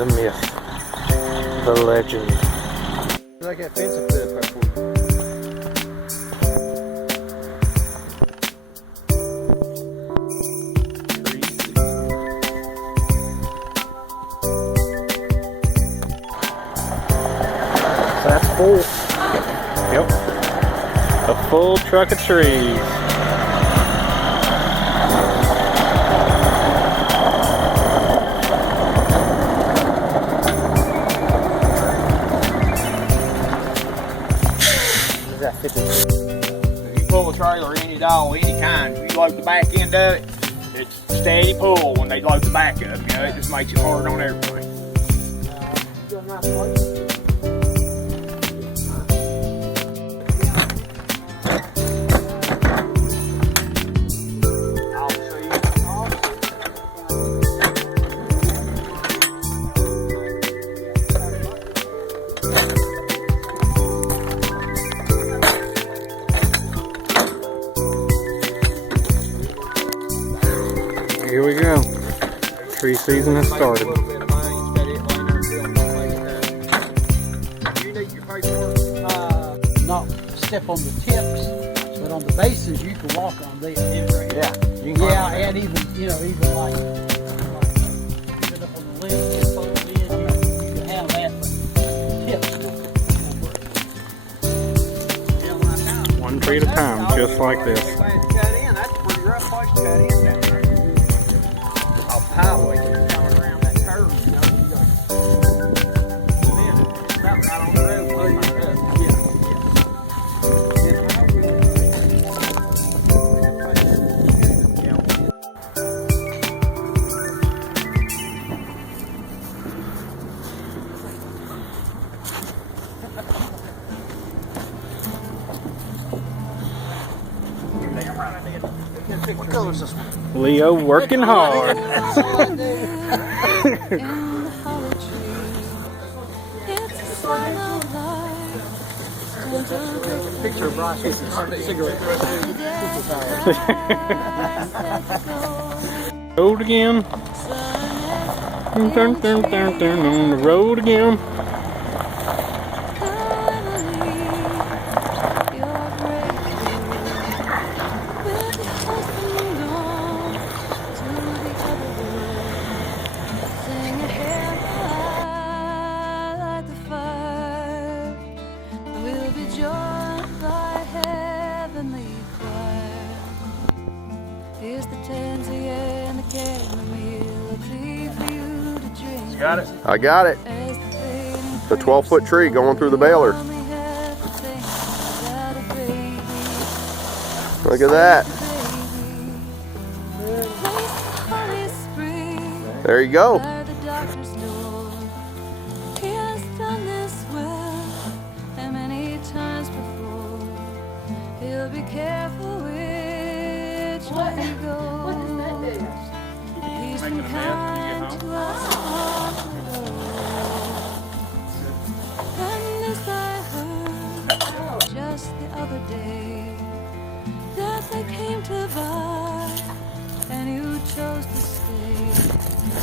The myth. The legend. Like that fence up there for you. So that's full. Yep. A full truck of trees. If you pull a trailer any dog, any kind, if you load the back end of it, it's steady pull when they load the back up. You know, it just makes it hard on everything. Here we go. Tree season has started. Not step on the tips, but on the bases you can walk on them. Yeah. Yeah, and even even like even up on the limb, just fold in, you can handle that, but tips. One tree at a time, just like this. Cut in, that's a pretty rough place to cut in down there. Off the highway, you coming around that curve, you know, you got about right on the road, like that. What color is this one? Leo working hard. Picture of Bryce with a cigarette. Road again. Dun, dun, dun, dun, dun, on the road again. Got it? I got it. The 12-foot tree going through the baler. Look at that. There you go.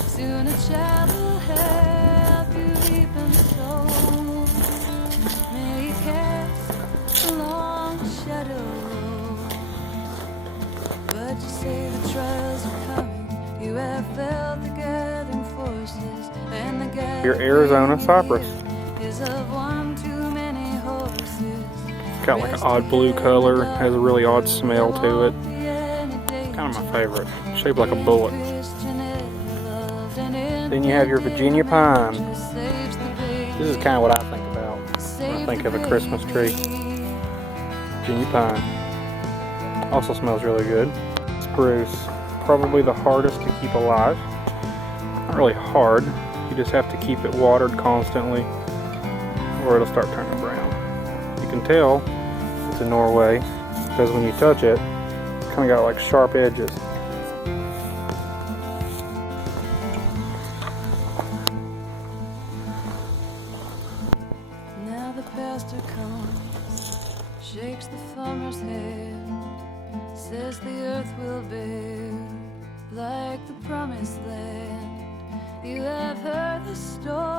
Soon a child will help you deep and soul. May he cast a long shadow. But you say the trials are coming. You have felt the gathering forces, and the gathering Your Arizona cypress. is of one too many horses. It's got like an odd blue color, has a really odd smell to it. Kind of my favorite. Shaped like a bullet. Then you have your Virginia pine. This is kind of what I think about when I think of a Christmas tree. Virginia pine. Also smells really good. Spruce. Probably the hardest to keep alive. Not really hard. You just have to keep it watered constantly or it'll start turning brown. You can tell it's a Norway because when you touch it, it's kind of got like sharp edges. Pastor comes, shakes the farmer's head, says the earth will bear like the promised land. You have heard the story.